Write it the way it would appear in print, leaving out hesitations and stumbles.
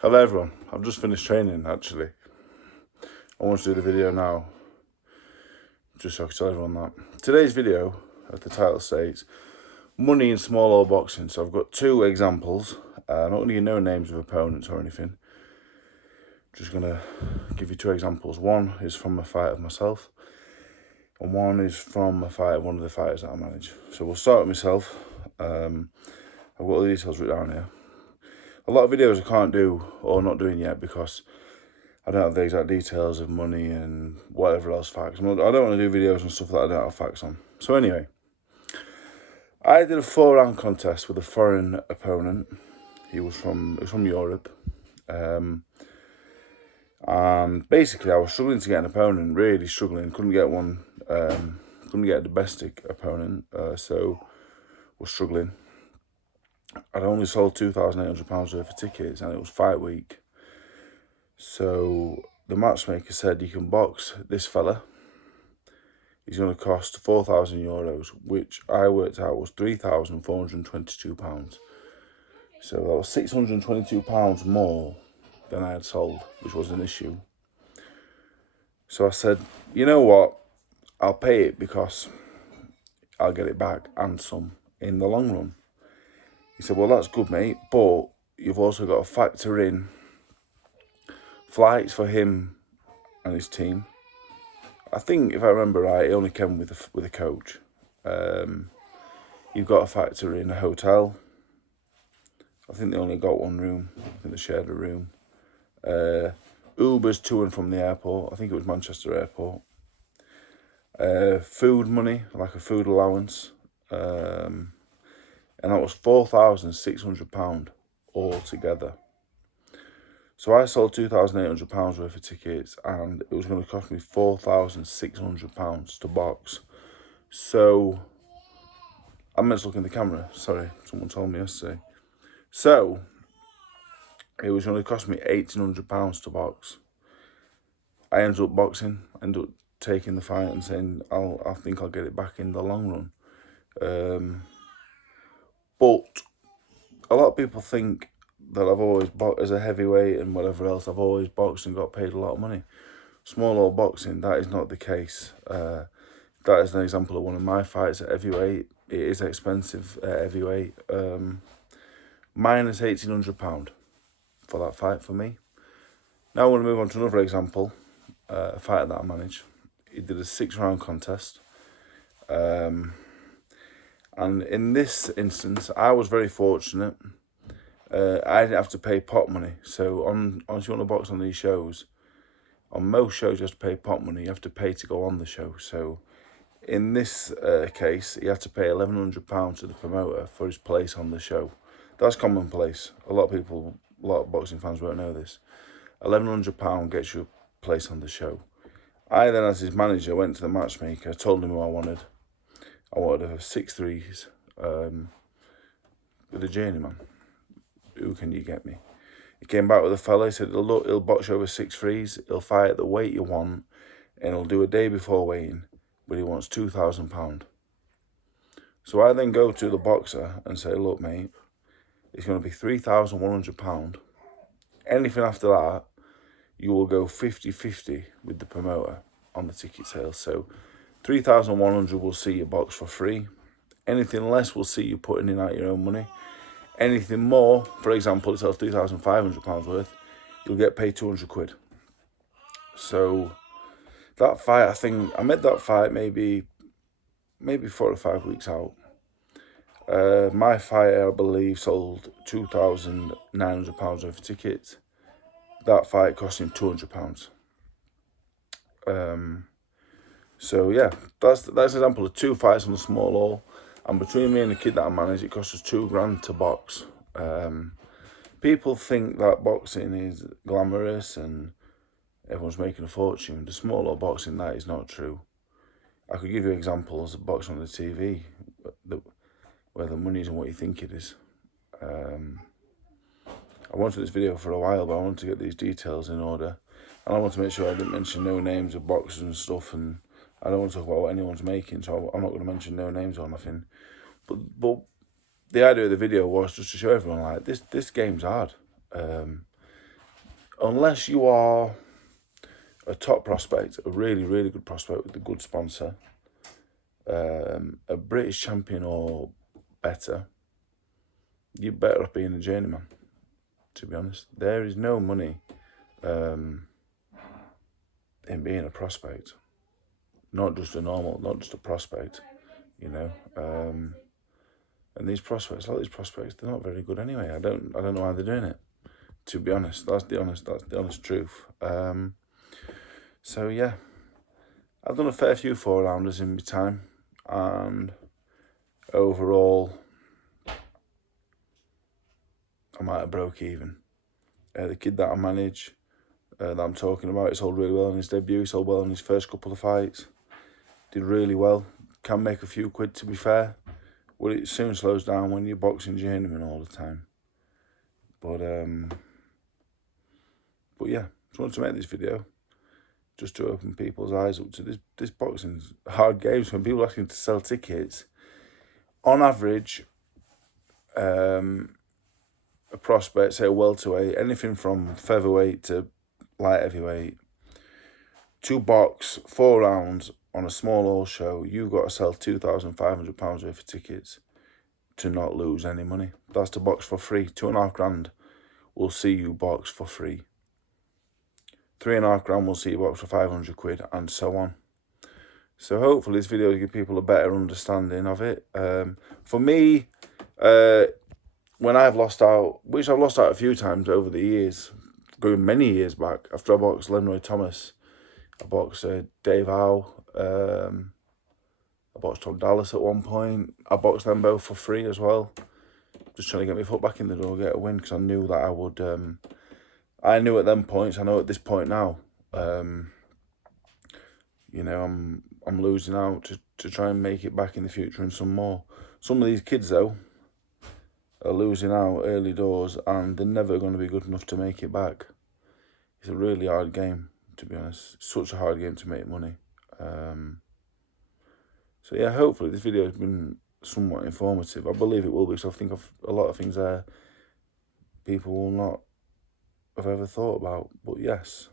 Hello everyone, I've just finished training actually. I want to do the video now, just so I can tell everyone that. Today's video, as the title states, money in small or boxing. So I've got two examples. I'm not going to give no names of opponents or anything. Just going to give you two examples. One is from a fight of myself, and one is from a fight of one of the fighters that I manage. So we'll start with myself. I've got all the details written down here. A lot of videos I can't do or not doing yet because I don't have the exact details of money and whatever else facts. I don't want to do videos and stuff that I don't have facts on. So anyway, I did a 4-round contest with a foreign opponent. He was from Europe. And basically I was struggling to get an opponent, really struggling. Couldn't get one, couldn't get a domestic opponent, so was struggling. I'd only sold £2,800 worth of tickets and it was fight week. So the matchmaker said, you can box this fella. He's going to cost €4,000, which I worked out was £3,422. So that was £622 more than I had sold, which was an issue. So I said, you know what, I'll pay it because I'll get it back and some in the long run. He said, well, that's good, mate, but you've also got to factor in flights for him and his team. I think, if I remember right, he only came with a coach. You've got to factor in a hotel. I think they only got one room. I think they shared a room. Ubers to and from the airport. I think it was Manchester Airport. Food money, like a food allowance. And that was £4,600 altogether. So I sold £2,800 worth of tickets and it was going to cost me £4,600 to box. So, I meant to look in the camera, sorry, someone told me yesterday. So, it was going to cost me £1,800 to box. I ended up boxing, ended up taking the fight and saying, I think I'll get it back in the long run. But a lot of people think that I've always boxed as a heavyweight and whatever else, I've always boxed and got paid a lot of money. Small or boxing, that is not the case. That is an example of one of my fights at heavyweight. It is expensive at heavyweight. Minus £1,800 for that fight for me. Now I want to move on to another example, a fighter that I manage. He did a 6-round contest. And in this instance, I was very fortunate. I didn't have to pay pot money. So if you want to box on these shows, on most shows you have to pay pot money. You have to pay to go on the show. So in this case, he had to pay £1,100 to the promoter for his place on the show. That's commonplace. A lot of boxing fans won't know this. £1,100 gets you a place on the show. I then, as his manager, went to the matchmaker, told him who I wanted. I wanted a 6-3s with a Journeyman. Who can you get me? He came back with a fella. He said, look, he'll box you over 6-3s. He'll fight at the weight you want, and he'll do a day before weighing, but he wants £2,000. So I then go to the boxer and say, look, mate, it's going to be £3,100. Anything after that, you will go 50-50 with the promoter on the ticket sales. So £3,100 will see you box for free. Anything less will see you putting in out your own money. Anything more, for example, it sells £3,500 worth, you'll get paid £200. So that fight, I think I made that fight maybe 4 or 5 weeks out. My fight, I believe, sold £2,900 worth of tickets. That fight cost him £200. So yeah, that's an example of 2 fights on the small hall. And between me and the kid that I manage, it cost us £2,000 to box. People think that boxing is glamorous and everyone's making a fortune. The small hall boxing, that is not true. I could give you examples of boxing on the TV where the money isn't what you think it is. I wanted this video for a while, but I wanted to get these details in order. And I want to make sure I didn't mention no names of boxers and stuff, and I don't want to talk about what anyone's making, so I'm not going to mention no names or nothing. But the idea of the video was just to show everyone, like, this game's hard. unless you are a top prospect, a really, really good prospect with a good sponsor, a British champion or better, you're better off being a journeyman, to be honest. There is no money in being a prospect. Not just a prospect, you know. And these prospects, they're not very good anyway. I don't know why they're doing it. To be honest, that's the honest truth. So yeah, I've done a fair few 4-rounders in my time, and overall, I might have broke even. The kid that I manage, that I'm talking about, he sold really well on his debut. He sold well on his first couple of fights. Did really well. Can make a few quid, to be fair. Well, it soon slows down when you're boxing journeyman all the time. But yeah, just wanted to make this video just to open people's eyes up to this boxing's hard games. When people asking to sell tickets, on average, a prospect, say a welterweight, anything from featherweight to light heavyweight, to box 4 rounds on a small hall show, you've got to sell £2,500 worth of tickets to not lose any money. That's to box for free. 2.5 grand will see you box for free. 3.5 grand will see you box for 500 quid, and so on. So hopefully this video will give people a better understanding of it. For me, when I've lost out, which I've lost out a few times over the years, going many years back, after I boxed Lenroy Thomas, I boxed Dave Howe, I boxed Tom Dallas at one point. I boxed them both for free as well. Just trying to get my foot back in the door, get a win, because I knew that I would. I knew at them points, I know at this point now, you know, I'm losing out to try and make it back in the future and some more. Some of these kids, though, are losing out early doors, and they're never going to be good enough to make it back. It's a really hard game, to be honest. It's such a hard game to make money. So yeah, hopefully this video has been somewhat informative. I believe it will be, so I think of a lot of things there people will not have ever thought about. But yes,